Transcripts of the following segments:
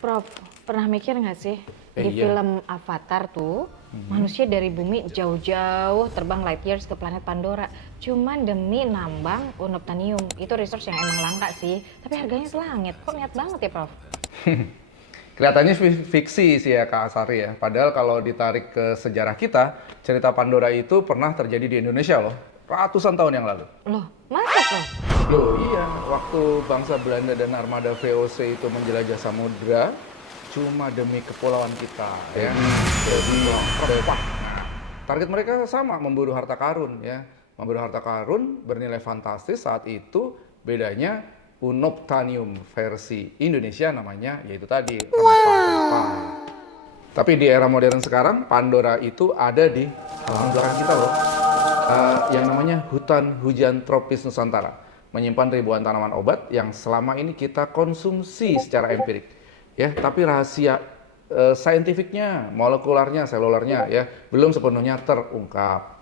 Prof, pernah mikir nggak sih di Iya. film Avatar tuh manusia dari bumi jauh-jauh terbang light years ke planet Pandora cuman demi nambang unobtainium. Itu resource yang emang langka sih, tapi harganya selangit. Kok niat banget ya, Prof? Kelihatannya fiksi sih ya Kak Asari ya. Padahal kalau ditarik ke sejarah kita, cerita Pandora itu pernah terjadi di Indonesia loh. Ratusan tahun yang lalu. Loh, masa, Prof? Loh iya, waktu bangsa Belanda dan armada VOC itu menjelajah samudra cuma demi kepulauan kita ya. Jadi nah, target mereka sama, memburu harta karun ya. Memburu harta karun bernilai fantastis saat itu, bedanya unobtainium versi Indonesia namanya yaitu tadi rempah-rempah. Tapi di era modern sekarang Pandora itu ada di halaman belakang kita loh. Yang namanya hutan hujan tropis Nusantara, menyimpan ribuan tanaman obat yang selama ini kita konsumsi secara empirik. Ya, tapi rahasia saintifiknya, molekularnya, selulernya ya belum sepenuhnya terungkap.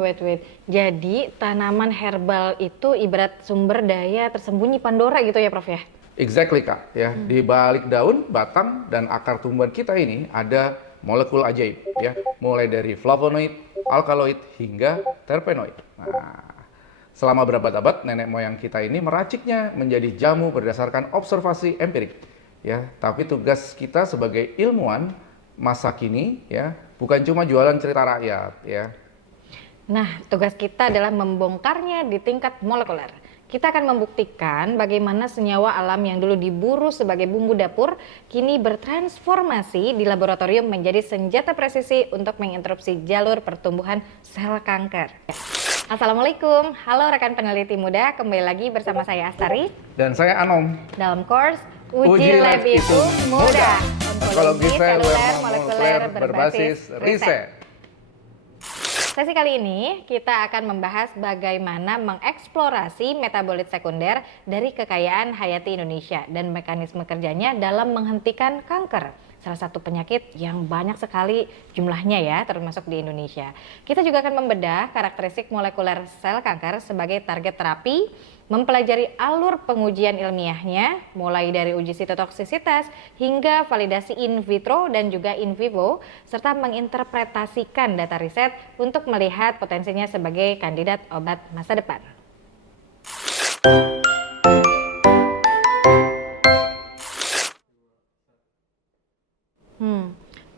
Wait. Jadi tanaman herbal itu ibarat sumber daya tersembunyi Pandora gitu ya, Prof ya? Exactly Kak, ya. Di balik daun, batang, dan akar tumbuhan kita ini ada molekul ajaib ya, mulai dari flavonoid, alkaloid hingga terpenoid. Nah, selama berabad-abad nenek moyang kita ini meraciknya menjadi jamu berdasarkan observasi empirik ya. Tapi tugas kita sebagai ilmuwan masa kini ya, bukan cuma jualan cerita rakyat ya. Nah, tugas kita adalah membongkarnya di tingkat molekuler. Kita akan membuktikan bagaimana senyawa alam yang dulu diburu sebagai bumbu dapur kini bertransformasi di laboratorium menjadi senjata presisi untuk menginterupsi jalur pertumbuhan sel kanker. Assalamualaikum, halo rekan peneliti muda, kembali lagi bersama saya Astari Dan saya Anom. dalam course Uji Lab itu mudah, onkologi seluler molekuler berbasis riset. Sesi kali ini kita akan membahas bagaimana mengeksplorasi metabolit sekunder dari kekayaan hayati Indonesia dan mekanisme kerjanya dalam menghentikan kanker. Salah satu penyakit yang banyak sekali jumlahnya ya, termasuk di Indonesia. Kita juga akan membedah karakteristik molekuler sel kanker sebagai target terapi, mempelajari alur pengujian ilmiahnya, mulai dari uji sitotoksisitas hingga validasi in vitro dan juga in vivo, serta menginterpretasikan data riset untuk melihat potensinya sebagai kandidat obat masa depan.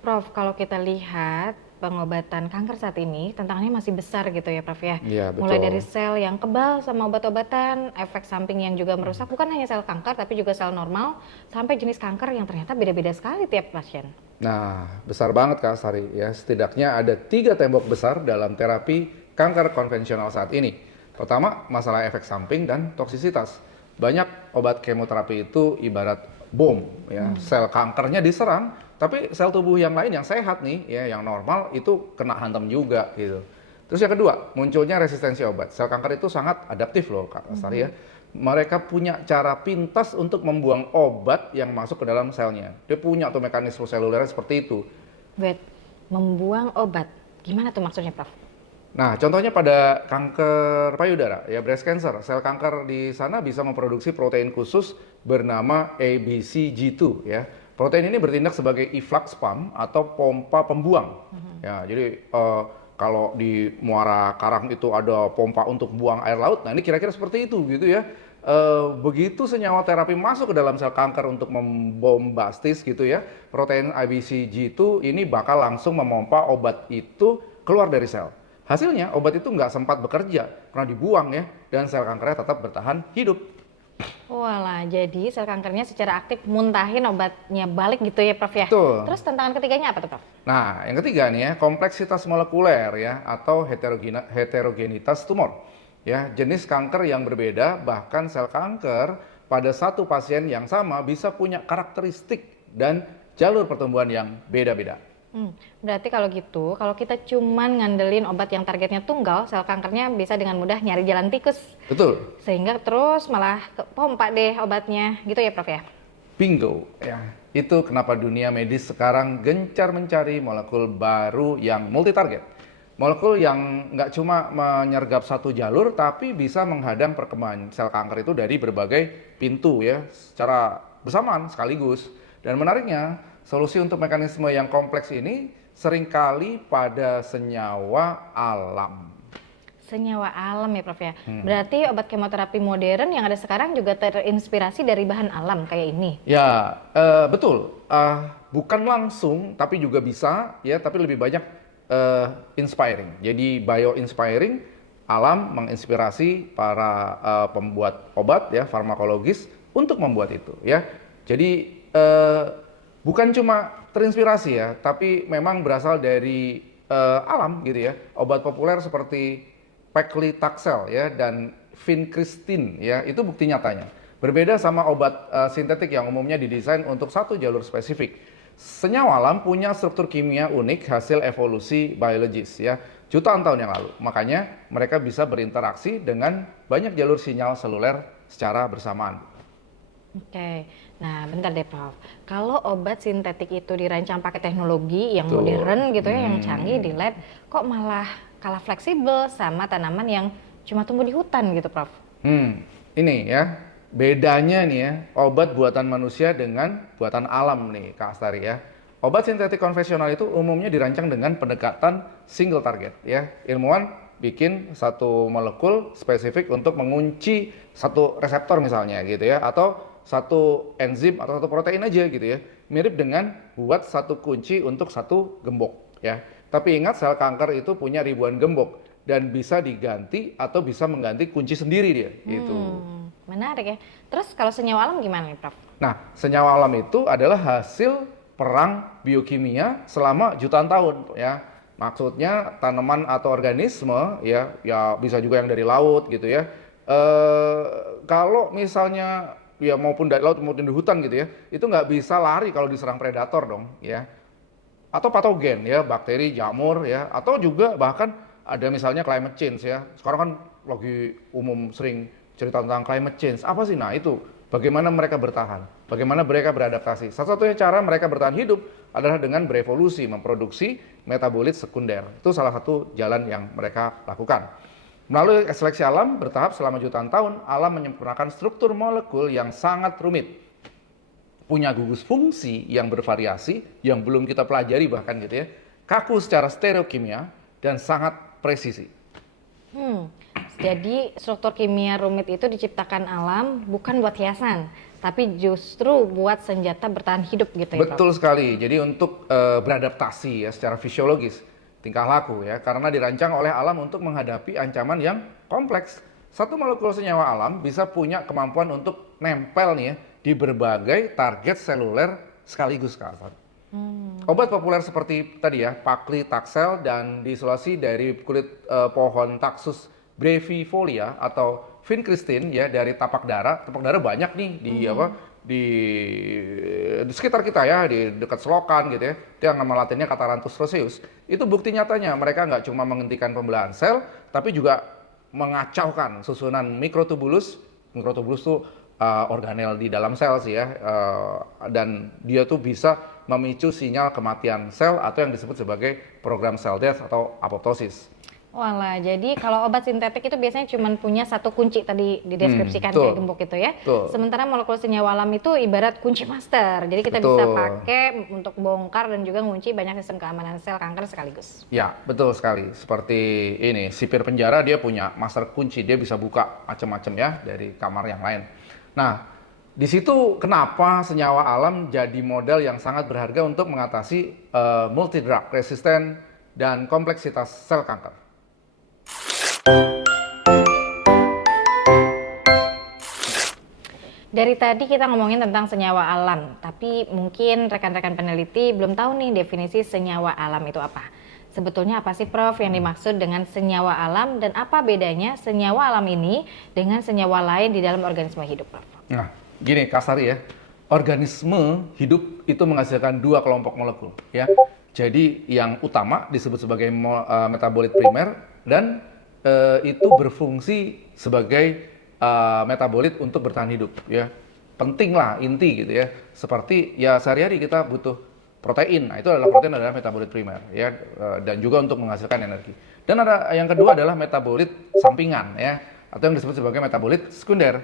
Prof, kalau kita lihat pengobatan kanker saat ini, tantangannya masih besar gitu ya, Prof ya. Iya, Mulai dari betul. sel yang kebal sama obat-obatan, efek samping yang juga merusak bukan hanya sel kanker tapi juga sel normal, sampai jenis kanker yang ternyata beda-beda sekali tiap pasien. Nah, besar banget Kak Sari ya. Setidaknya ada 3 tembok besar dalam terapi kanker konvensional saat ini. Pertama, masalah efek samping dan toksisitas. Banyak obat kemoterapi itu ibarat bom ya. Sel kankernya diserang, tapi sel tubuh yang lain yang sehat nih ya, yang normal itu kena hantam juga gitu. Terus yang kedua, munculnya resistensi obat. Sel kanker itu sangat adaptif loh Kak Sari ya. Mereka punya cara pintas untuk membuang obat yang masuk ke dalam selnya. Dia punya tuh mekanisme seluler seperti itu. Wait, membuang obat. Gimana tuh maksudnya, Prof? Nah, contohnya pada kanker payudara, ya breast cancer. Sel kanker di sana bisa memproduksi protein khusus bernama ABCG2 ya. Protein ini bertindak sebagai efflux pump atau pompa pembuang. Ya, jadi kalau di Muara Karang itu ada pompa untuk buang air laut. Nah, ini kira-kira seperti itu gitu ya. Begitu senyawa terapi masuk ke dalam sel kanker untuk membombastis gitu ya, protein ABCG2 ini bakal langsung memompa obat itu keluar dari sel. Hasilnya obat itu nggak sempat bekerja karena dibuang ya, dan sel kankernya tetap bertahan hidup. Walah, jadi sel kankernya secara aktif muntahin obatnya balik gitu ya, Prof ya. Betul. Terus tantangan ketiganya apa tuh, Prof? Nah, yang ketiga nih ya, kompleksitas molekuler ya, atau heterogenitas tumor. Ya, jenis kanker yang berbeda, bahkan sel kanker pada satu pasien yang sama bisa punya karakteristik dan jalur pertumbuhan yang beda-beda. Berarti kalau gitu, kalau kita cuman ngandelin obat yang targetnya tunggal, sel kankernya bisa dengan mudah nyari jalan tikus. Betul. Sehingga terus malah pompa deh obatnya, gitu ya, Prof ya? Bingo, ya. Itu kenapa dunia medis sekarang gencar mencari molekul baru yang multi target. Molekul yang nggak cuma menyergap satu jalur, tapi bisa menghadang perkembangan sel kanker itu dari berbagai pintu ya, secara bersamaan sekaligus. Dan menariknya, solusi untuk mekanisme yang kompleks ini seringkali pada senyawa alam. Senyawa alam ya Prof ya. Berarti obat kemoterapi modern yang ada sekarang juga terinspirasi dari bahan alam kayak ini. Ya, betul. Bukan langsung, tapi juga bisa, ya. Tapi lebih banyak inspiring. Jadi bio-inspiring, alam menginspirasi para pembuat obat, ya, farmakologis untuk membuat itu, ya. Jadi bukan cuma terinspirasi ya, tapi memang berasal dari alam gitu ya. Obat populer seperti paclitaxel ya dan vincristine ya, itu bukti nyatanya. Berbeda sama obat sintetik yang umumnya didesain untuk satu jalur spesifik. Senyawa alam punya struktur kimia unik hasil evolusi biologis ya, jutaan tahun yang lalu. Makanya mereka bisa berinteraksi dengan banyak jalur sinyal seluler secara bersamaan. Oke, nah bentar deh Prof. Kalau obat sintetik itu dirancang pakai teknologi yang Betul. modern gitu ya, yang canggih di lab, kok malah kalah fleksibel sama tanaman yang cuma tumbuh di hutan gitu Prof? Ini ya, bedanya nih ya, obat buatan manusia dengan buatan alam nih Kak Astari ya. Obat sintetik konvensional itu umumnya dirancang dengan pendekatan single target ya. Ilmuwan bikin satu molekul spesifik untuk mengunci satu reseptor misalnya gitu ya, atau satu enzim atau satu protein aja gitu ya. Mirip dengan buat satu kunci untuk satu gembok ya. Tapi ingat, sel kanker itu punya ribuan gembok dan bisa diganti atau bisa mengganti kunci sendiri dia gitu. Menarik ya. Terus kalau senyawa alam gimana nih Prof? Nah, senyawa alam itu adalah hasil perang biokimia selama jutaan tahun ya. Maksudnya tanaman atau organisme ya bisa juga yang dari laut gitu ya. Kalau misalnya ya maupun dari laut maupun di hutan gitu ya, itu nggak bisa lari kalau diserang predator dong ya. Atau patogen ya, bakteri, jamur ya, atau juga bahkan ada misalnya climate change ya. Sekarang kan lagi umum sering cerita tentang climate change. Apa sih? Nah itu, bagaimana mereka bertahan, bagaimana mereka beradaptasi. Satu-satunya cara mereka bertahan hidup adalah dengan berevolusi, memproduksi metabolit sekunder. Itu salah satu jalan yang mereka lakukan. Melalui seleksi alam bertahap selama jutaan tahun, alam menyempurnakan struktur molekul yang sangat rumit. Punya gugus fungsi yang bervariasi, yang belum kita pelajari bahkan gitu ya. Kaku secara stereokimia dan sangat presisi. Jadi struktur kimia rumit itu diciptakan alam bukan buat hiasan, tapi justru buat senjata bertahan hidup gitu ya Prof? Betul sekali. Jadi untuk beradaptasi ya secara fisiologis, tingkah laku ya, karena dirancang oleh alam untuk menghadapi ancaman yang kompleks. Satu molekul senyawa alam bisa punya kemampuan untuk nempel nih ya di berbagai target seluler sekaligus Kak Afan. Obat populer seperti tadi ya, paclitaxel dan diisolasi dari kulit pohon Taxus brevifolia atau vincristine ya dari tapak dara. Tapak dara banyak nih di sekitar kita ya, di dekat selokan gitu ya. Itu yang nama latinnya Catharanthus roseus. Itu bukti nyatanya mereka nggak cuma menghentikan pembelahan sel, tapi juga mengacaukan susunan mikrotubulus. Mikrotubulus tuh organel di dalam sel sih ya, dan dia tuh bisa memicu sinyal kematian sel atau yang disebut sebagai program cell death atau apoptosis. Walah, jadi kalau obat sintetik itu biasanya cuma punya satu kunci tadi dideskripsikan kayak gembok itu ya. Sementara molekul senyawa alam itu ibarat kunci master. Jadi kita bisa pakai untuk bongkar dan juga ngunci banyak sistem keamanan sel kanker sekaligus. Ya, betul sekali. Seperti ini, sipir penjara dia punya master kunci, dia bisa buka macam-macam ya dari kamar yang lain. Nah, di situ kenapa senyawa alam jadi modal yang sangat berharga untuk mengatasi multi-drug resisten dan kompleksitas sel kanker. Dari tadi kita ngomongin tentang senyawa alam, tapi mungkin rekan-rekan peneliti belum tahu nih definisi senyawa alam itu apa. Sebetulnya apa sih Prof yang dimaksud dengan senyawa alam dan apa bedanya senyawa alam ini dengan senyawa lain di dalam organisme hidup Prof? Nah, gini kasar ya, organisme hidup itu menghasilkan dua kelompok molekul ya. Jadi yang utama disebut sebagai metabolit primer dan itu berfungsi sebagai metabolit untuk bertahan hidup ya. Penting lah, inti gitu ya. Seperti ya sehari-hari kita butuh protein. Nah, itu adalah protein adalah metabolit primer ya, dan juga untuk menghasilkan energi. Dan ada yang kedua adalah metabolit sampingan ya, atau yang disebut sebagai metabolit sekunder.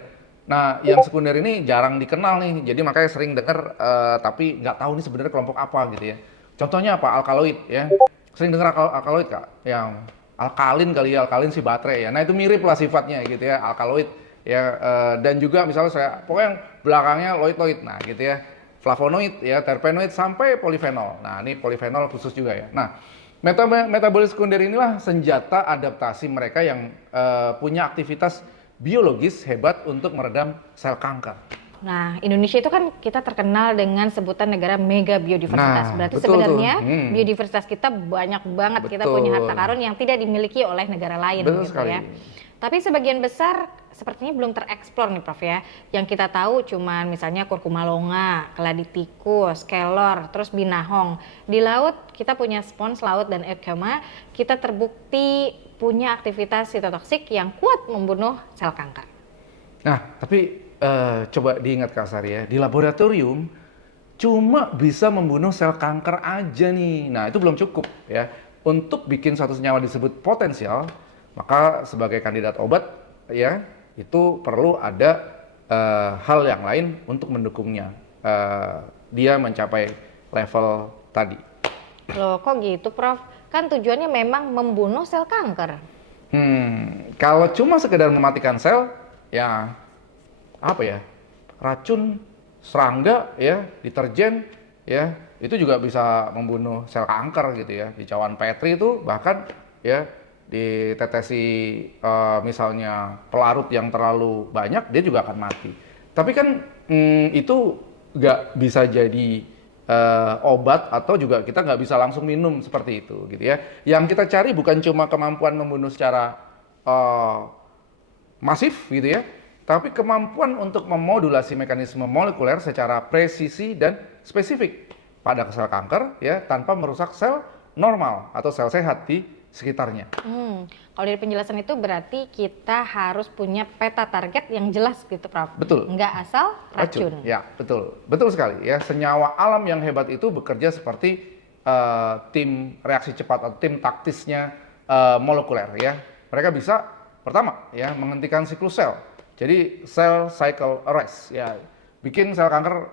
Nah, yang sekunder ini jarang dikenal nih, jadi makanya sering dengar tapi nggak tahu ini sebenarnya kelompok apa gitu ya. Contohnya apa? Alkaloid ya. Sering dengar alkaloid Kak? Yang alkalin kali ya, alkalin si baterai ya. Nah, itu mirip lah sifatnya gitu ya, alkaloid ya. Dan juga misalnya pokoknya yang belakangnya loid-loid, nah gitu ya. Flavonoid ya, terpenoid sampai polifenol. Nah, ini polifenol khusus juga ya. Nah, metabolit sekunder inilah senjata adaptasi mereka yang punya aktivitas biologis hebat untuk meredam sel kanker. Nah, Indonesia itu kan kita terkenal dengan sebutan negara mega biodiversitas. Nah, Berarti betul sebenarnya tuh. biodiversitas kita banyak banget. Kita Betul. punya harta karun yang tidak dimiliki oleh negara lain Betul gitu sekali. ya. Tapi sebagian besar sepertinya belum tereksplor nih Prof ya. Yang kita tahu cuman misalnya kurkuma longa, keladi tikus, kelor, terus binahong. Di laut kita punya spons laut dan eucheuma. Kita terbukti punya aktivitas sitotoksik yang kuat membunuh sel kanker. Nah, tapi coba diingat Kak Sari ya, di laboratorium cuma bisa membunuh sel kanker aja nih. Nah, itu belum cukup ya. Untuk bikin suatu senyawa disebut potensial, maka sebagai kandidat obat ya, itu perlu ada hal yang lain untuk mendukungnya. Dia mencapai level tadi. Loh kok gitu Prof? Kan tujuannya memang membunuh sel kanker. Kalau cuma sekedar mematikan sel, ya apa ya, racun, serangga, ya, deterjen, ya, itu juga bisa membunuh sel kanker gitu ya. Di cawan Petri itu bahkan ya ditetesi misalnya pelarut yang terlalu banyak, dia juga akan mati. Tapi kan itu nggak bisa jadi obat atau juga kita nggak bisa langsung minum seperti itu gitu ya. Yang kita cari bukan cuma kemampuan membunuh secara masif gitu ya, tapi kemampuan untuk memodulasi mekanisme molekuler secara presisi dan spesifik pada sel kanker ya, tanpa merusak sel normal atau sel sehat di sekitarnya. Kalau dari penjelasan itu berarti kita harus punya peta target yang jelas gitu Prof. Betul. Nggak asal racun. Ya, betul. Betul sekali ya. Senyawa alam yang hebat itu bekerja seperti tim reaksi cepat atau tim taktisnya molekuler ya. Mereka bisa pertama ya menghentikan siklus sel. Jadi cell cycle arrest ya, bikin sel kanker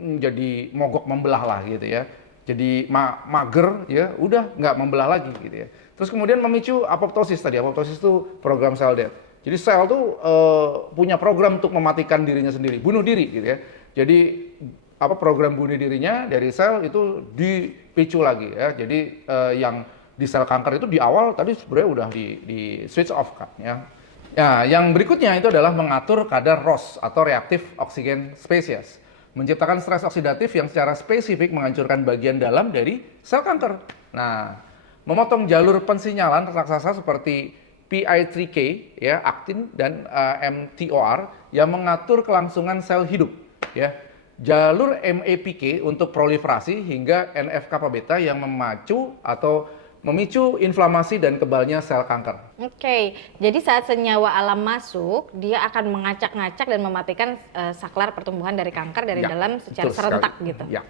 menjadi mogok membelah lah gitu ya. Jadi mager ya, udah nggak membelah lagi gitu ya. Terus kemudian memicu apoptosis tadi. Apoptosis itu program cell death. Jadi sel tuh punya program untuk mematikan dirinya sendiri, bunuh diri gitu ya. Jadi program bunuh dirinya dari sel itu dipicu lagi ya. Jadi yang di sel kanker itu di awal tadi sebenarnya udah di switch off kan ya. Ya, yang berikutnya itu adalah mengatur kadar ROS atau reaktif oksigen spesies. Menciptakan stres oksidatif yang secara spesifik menghancurkan bagian dalam dari sel kanker. Nah, memotong jalur pensinyalan raksasa seperti PI3K, ya, aktin dan mTOR yang mengatur kelangsungan sel hidup. Ya. Jalur MAPK untuk proliferasi hingga NF-kappa beta yang memacu atau memicu inflamasi dan kebalnya sel kanker. Oke, jadi saat senyawa alam masuk, dia akan mengacak-ngacak dan mematikan saklar pertumbuhan dari kanker dari dalam secara serentak gitu. Ya.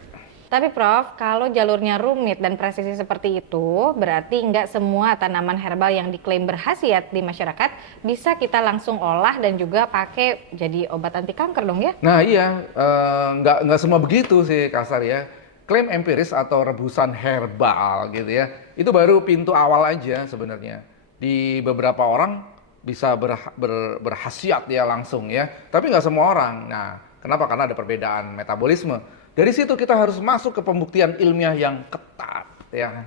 Tapi Prof, kalau jalurnya rumit dan presisi seperti itu, berarti nggak semua tanaman herbal yang diklaim berkhasiat di masyarakat bisa kita langsung olah dan juga pakai jadi obat anti kanker dong ya? Nah iya, nggak semua begitu sih kasar ya. Klaim empiris atau rebusan herbal gitu ya, itu baru pintu awal aja sebenarnya. Di beberapa orang bisa berkhasiat ya langsung ya, tapi nggak semua orang. Nah, kenapa? Karena ada perbedaan metabolisme. Dari situ kita harus masuk ke pembuktian ilmiah yang ketat ya.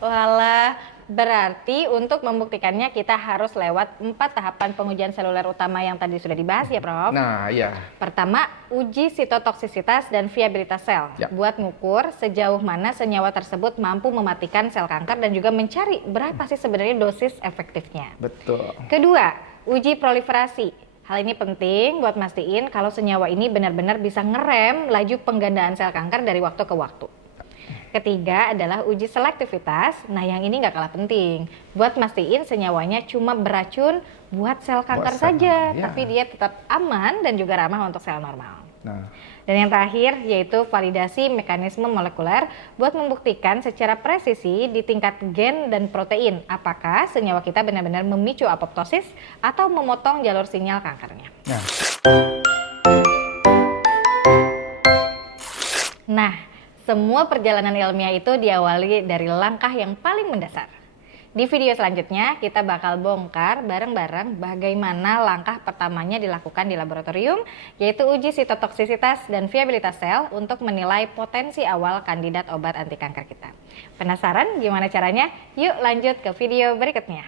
Walah, berarti untuk membuktikannya kita harus lewat 4 tahapan pengujian seluler utama yang tadi sudah dibahas ya Prof? Nah iya. Pertama, uji sitotoksisitas dan viabilitas sel. Ya. Buat ngukur sejauh mana senyawa tersebut mampu mematikan sel kanker dan juga mencari berapa sih sebenarnya dosis efektifnya. Betul. Kedua, uji proliferasi. Hal ini penting buat mastiin kalau senyawa ini benar-benar bisa ngerem laju penggandaan sel kanker dari waktu ke waktu. Ketiga adalah uji selektivitas. Nah, yang ini nggak kalah penting. Buat mastiin senyawanya cuma beracun buat sel kanker saja, ya. tapi dia tetap aman dan juga ramah untuk sel normal. Nah, Dan yang terakhir yaitu validasi mekanisme molekuler buat membuktikan secara presisi di tingkat gen dan protein apakah senyawa kita benar-benar memicu apoptosis atau memotong jalur sinyal kankernya. Nah, semua perjalanan ilmiah itu diawali dari langkah yang paling mendasar. Di video selanjutnya, kita bakal bongkar bareng-bareng bagaimana langkah pertamanya dilakukan di laboratorium, yaitu uji sitotoksisitas dan viabilitas sel untuk menilai potensi awal kandidat obat anti kanker kita. Penasaran gimana caranya? Yuk lanjut ke video berikutnya.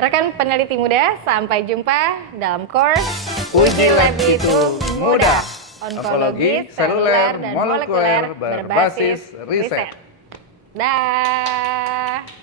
Rekan peneliti muda, sampai jumpa dalam course Uji Lab itu mudah. Onkologi, seluler, dan molekuler berbasis riset. Dah.